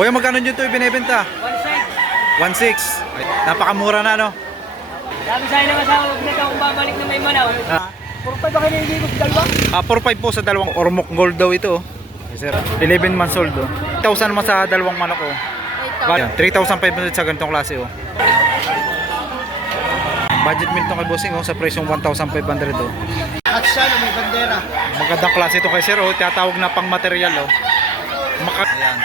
Kuya, magkano nyo ito ibinebenta? 1.6. 1.6. Ay, napakamura na, no? Sabi sa'yo ng asawa ko na kung babalik na may manaw. 4.5 ba kayo nililigo sa dalawa? 4.5 po sa dalawang ormok gold daw ito. Yes, sir. 11 months old, oh. 1,000 naman sa dalawang manok, oh. 3,500 sa ganitong klase, oh. Budget meal to kay bossing, oh, sa presyong 1,500, oh. At siya na may bandera. Magandang klase ito kay sir, oh. Tinatawag na pang material, oh. Ayan.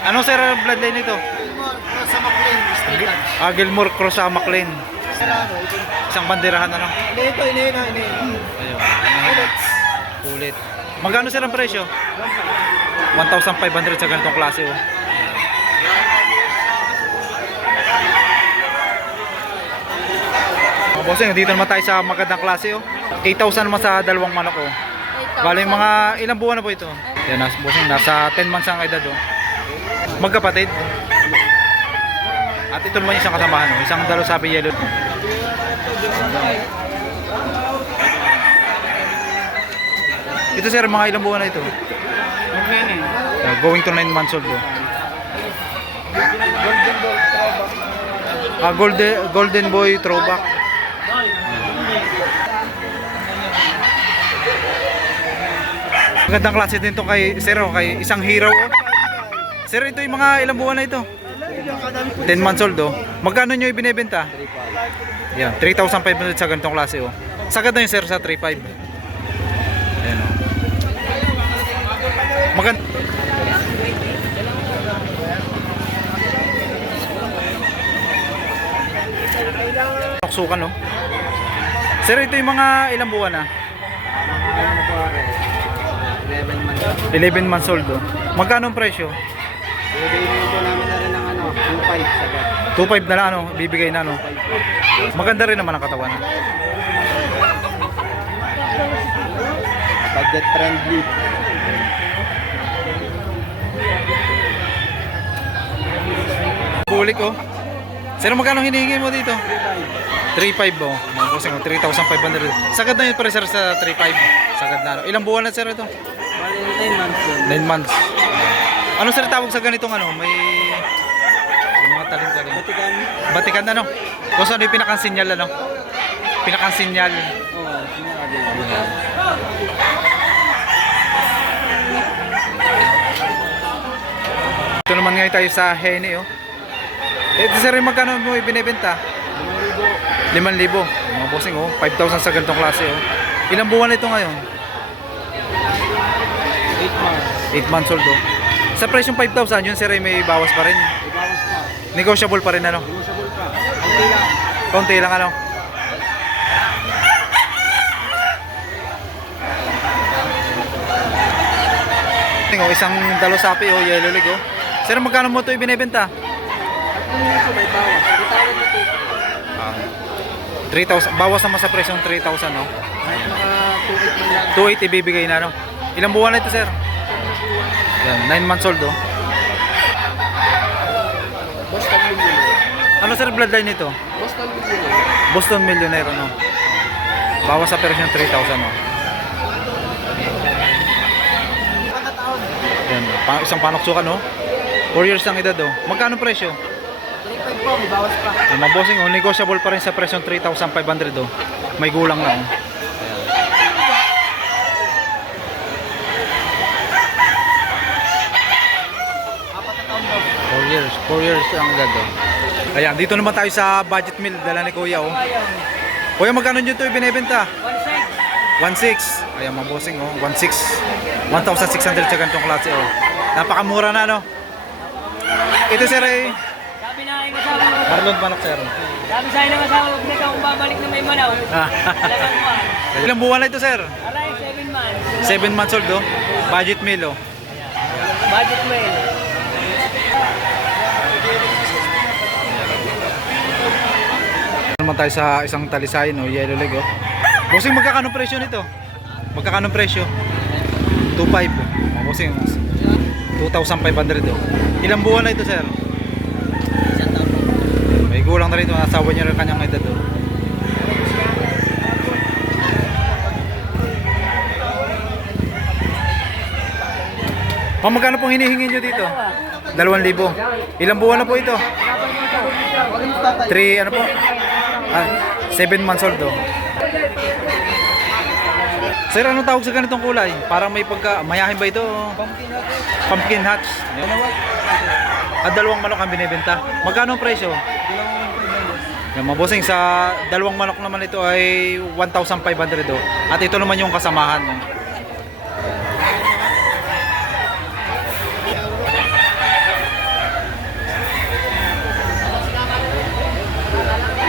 Ano sir bloodline nito? Gilmore, sa McLean, straight lang. Gilmore Cross sa McLean. Serrano, Isang banderahan, ano? inihina. Ayun. Kulit. Magkano sir ang presyo? 1,500 sa ganitong klase, oh. Mga bossing, dito naman tayo sa magandang klase, oh. 8,000 naman sa dalawang manok, oh. Bale, mga ilang buwan na po ito? Yan, bossing, nasa 10 months ang edad, oh. Magkapatid. At ito naman isang kasamahan, oh. Isang dalo sabi yellow. Ito sir, mga ilang buwan na ito? Going to 9 months old, oh. Golden boy throwback. Magandang klase din to kay sir, oh, kay isang hero, oh. Sir, ito yung mga ilang buwan na ito? 10 months old, oh. Magkano nyo ibinebenta? Yan, 3,500 sa ganitong klase, oh. Sagad na yun sir sa 3,500. Ayan, oh. Sukan, no? Sir, ito yung mga ilang buwan na? 11 months old, oh. Magkano ang presyo? Bibigyan ko namin na rin ng 2.5 sagad. 2.5 na lang, ano? Bibigay na, no? Maganda rin naman ang katawan. Budget friendly. Bulik, oh. Sir, magkano hinihingi mo dito? 3.5, oh. Mga bossing, oh, 3,500. Sagad na yun pa rin sir sa 3.5. Sagad na, no? Ilang buwan na sir ito? Bali 9 months yun. 9 months. Ano sir tawag sa ganitong, ano? May mga talim-talim. Batikan. Batikan na, no? Kung saan yung pinakang-sinyal, ano? Pinakang-sinyal. Oo, sinabi. Ito naman ngayon tayo sa Hene, oh. Ito sir, magkano mo ibinebenta? 5,000. Mga bossing, oh. 5,000 sa ganitong klase, oh. Ilang buwan na ito ngayon? 8 months. 8 months old, oh. Sa presyong 5,000, yun sir ay may bawas pa rin. Ibawas pa. Negotiable pa rin, ano? Negotiable pa. Okay lang. Konti lang, ano? Oh, isang dalo sapi, oh, yellow leg, oh. Sir, magkano mo ito ibinebenta? May bawas. Itawad na ito. 3,000. Bawas naman sa presyong 3,000, no? Kahit maka 2.8 man lang. 2,800 ibibigay na, no? Ilang buwan na ito, sir? Yan, 9 months old, oh. Boston Millionaire. Ano sir bloodline nito? Boston Millionaire. Boston Millionaire, no? Bawas sa presyong 3,000, no? Yan, isang panoksukan, no? 4 years ang edad, oh. Magkano presyo? 3.5 po, may bawas pa. Yung mga bossing, oh, negotiable pa rin sa presyong 3,500, oh. May gulang na, oh. 4 years ang edad, oh. Ayan, dito naman tayo sa budget meal, dala ni Kuya, oh. Kuya, magkano nyo ito ibinebenta? 1.6. Ayan, mga bossing, oh. 1.6. 1,600 sa ganitong klase, oh. Napakamura na, no? Ito sir ay Sabi na yung asawa ko. Marlon Manok, sir. Sabi sa'yo ng asawa ko na kung babalik na may manaw. Talagang buwan. Ilang buwan na ito, sir? Aray, 7 months. 7 months old, oh. Budget meal, oh. Budget mail. Naman tayo sa isang talisayin, oh. Yellow leg, oh. Bossing, magkakano presyo nito? Magkakano presyo? 2.5. Oh, bossing, 2,500, oh. Ilang buwan na ito, sir? May gulang na rin ito. Asawa niya rin kanyang edad, oh. Ma'am, magkano pong hinihingi nyo dito? 2,000. Ilang buwan na po ito? 3, ano po? 7 months old oh. Sir, anong tawag sa ganitong kulay? Parang may mayahin ba ito? Pumpkin hatch. Dalawang manok ang binibenta. Magkano ang presyo? Yan, mga bossing, sa dalawang manok naman ito ay 1,500 oh. At ito naman yung kasamahan. Oh.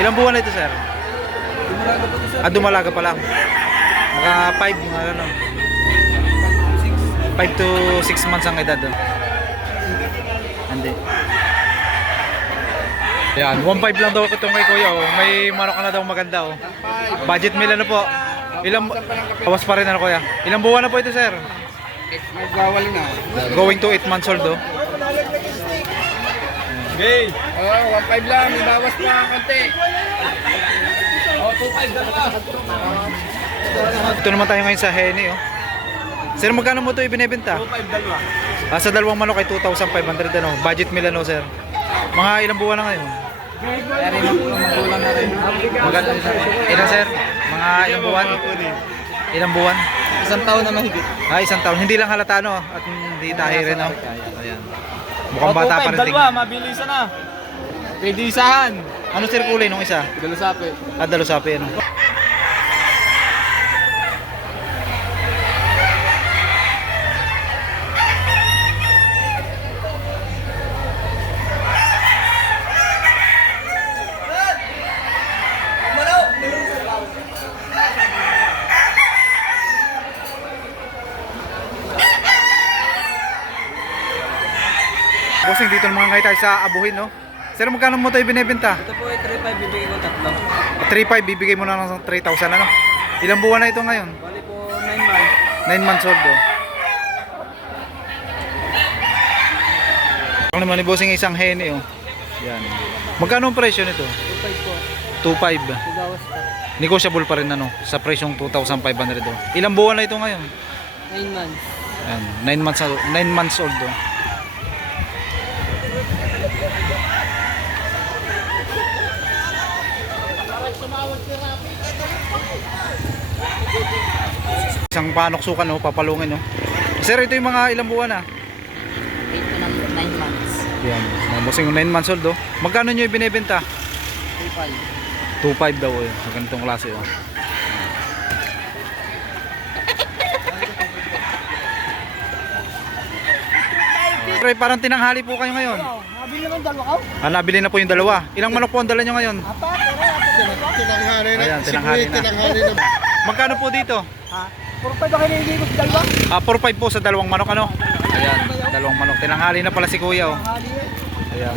Ilang buwan na ito, sir? Dumalaga pa lang. Mga 5, mga ano. 5 to 6 months ang edad. Oh. Hindi. Ayan, 1.5 lang daw itong kay Kuya. Oh. May manok na daw maganda. Oh. Budget meal ano po? Ilang bawas pa rin ano Kuya? Ilang buwan na po ito, sir? Magawal na. Going to 8 months old. Oh. Okay. 1.5 lang. May bawas pa konti. 2.5 lang. Ito naman tayo ngayon sa Henny. Oh. Sir, magkano mo ito ibinebenta? 2.5 dalawa. Sa dalawang manok ay 2,500 ano. Budget meal ano, sir? Mga ilang buwan na ngayon? Kaya rin magulang na rin. Maganda ilan, sir? Mga ilang buwan? Ilang buwan? Isang taon na mahigit. Isang taon. Hindi lang halata no at hindi tahi rin no. Ayan. Mukhang bata pa rin Dalawa, tingnan. mabilisan na. Pwede isahan. Ano sir kulay nung isa? Dalusapi. Dalusapi ano. Bossing, dito naman ngayon tayo sa Abuhin, no? Sir, magkano mo ito ibinebenta? Ito po ay 3.5 bibigay ko tatlo. 3,500, bibigay mo na ng 3,000, ano? Ilang buwan na ito ngayon? Bali po 9 months. 9 months old, oh. Ako naman ni Bossing isang Henny, oh. Yan. Magkano ang presyo nito? 2.5 po. 2,500. Sigawas pa. Negotiable pa rin, ano? Sa presyong 2,500, oh. Ilang buwan na ito ngayon? 9 months. Yan. 9 months old, oh. Isang panoksukan, no, papalungin, no. Sir, ito yung mga ilang buwan na. 9 months. Yan, mga bossing, 9 months old, oh. Magkano nyo ibinebenta? 2.5. 2,500 daw, eh. Sa ganitong klase, oh. Pre, parang tinanghali po kayo ngayon. Nabili naman dalawa ka? Nabili na po yung dalawa. Ilang manok po ang dala nyo ngayon? Apat. Tinanghali na. Ayan, tinanghali na. Tinanghali na. Magkano po dito? Ha? 4.5 ba kayo hindi ko sa dalawa? 4,500 po sa dalawang manok, ano? Ayan, dalawang manok. Tinanghali na pala si Kuya, oh. Hali eh. Ayan.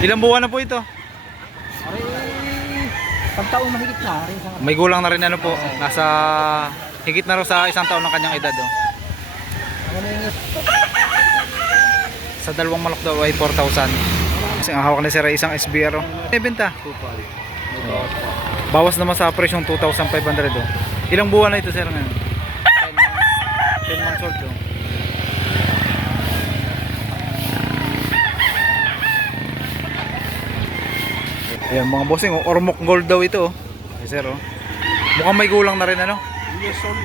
Ilang buwan na po ito? Aray, pagtaon mahigit na. Aray, isang May gulang na rin ano po. Nasa higit na rin sa isang taon ng kanyang edad, oh. ano yung Sa dalawang manok daw ay 4,000. Kasi ang hawak ni Sir ay isang SBR, oh. Ibenta. Bawas naman sa presyong 2,500, oh. Ilang buwan na ito, Sir, ngayon? 10 months old, oh. Ayan, mga bossing, oh. Ormoc Gold daw ito, oh. Ay, Sir, oh. Mukhang may gulang na rin, ano? 2 years old.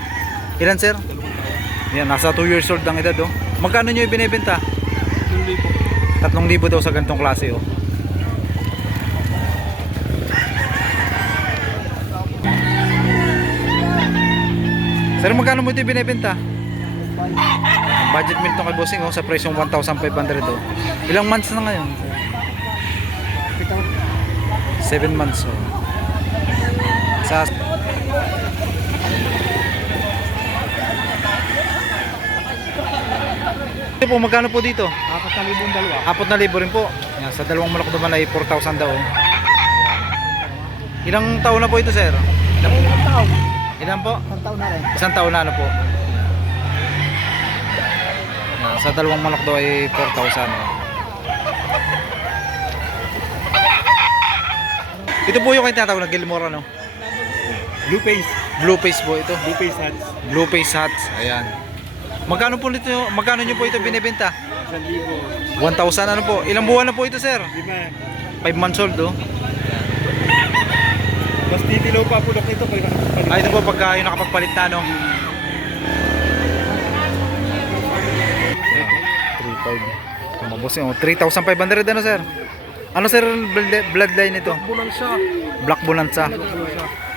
Ilan, Sir? Ayan, nasa 2 years old ang edad, oh. Magkano nyo ibinibenta? 3,000 daw sa ganitong klase, oh. Sir, magkano mo ito binibenta? Budget meal to kay bossing, oh, sa presyong 1,500, oh. Ilang months na ngayon? 7 months, oh. Sa ito po, magkano po dito? 4,000 dalawa. 4,000 rin po. Yan, sa dalawang manok naman ay 4,000 daw. Ilang taon na po ito, sir? Isang taon. Ilan po? Isang taon na rin. Isang taon na ano po. Yan, sa dalawang manok daw ay 4,000. Ito po yung kayo tinatawag na Gilmore, ano? Blue face. Blue face po ito. Blue face hats. Blue face hats. Ayan. Magkano nyo po ito binibenta? 1,000. 1,000 ano po? Ilang buwan na po ito, sir? 5 months old, oh. Mas titilaw pa po ito pag nakapagpalit. Ito po pagka yung nakapagpalit na, no? 3,500. Mabossing, oh. 3,500 ano, sir? Ano, sir, bloodline ito? Bulan siya. Black Bonanza.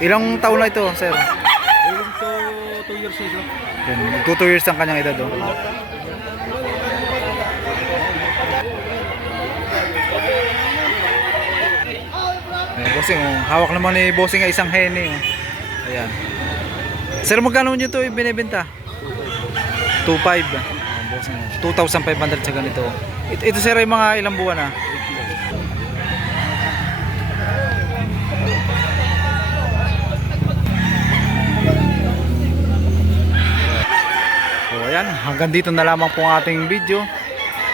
Ilang taon na ito, sir? Ayun to 2 years ito. 2 years ang kanyang edad, oh. Ayan, bossing, oh. Hawak naman ni bossing ay isang hene, oh. Ayan. Sir, magkano nyo ito binibenta? 2,500. Ayan, bossing, oh. 2,500 sa ganito. Ito, sir, ay mga ilang buwan na? So ayan, hanggang dito na lamang po ang ating video.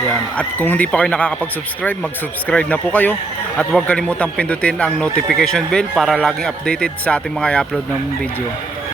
Ayan. At kung hindi pa kayo nakakapag-subscribe, mag-subscribe na po kayo. At huwag kalimutang pindutin ang notification bell para laging updated sa ating mga i-upload ng video.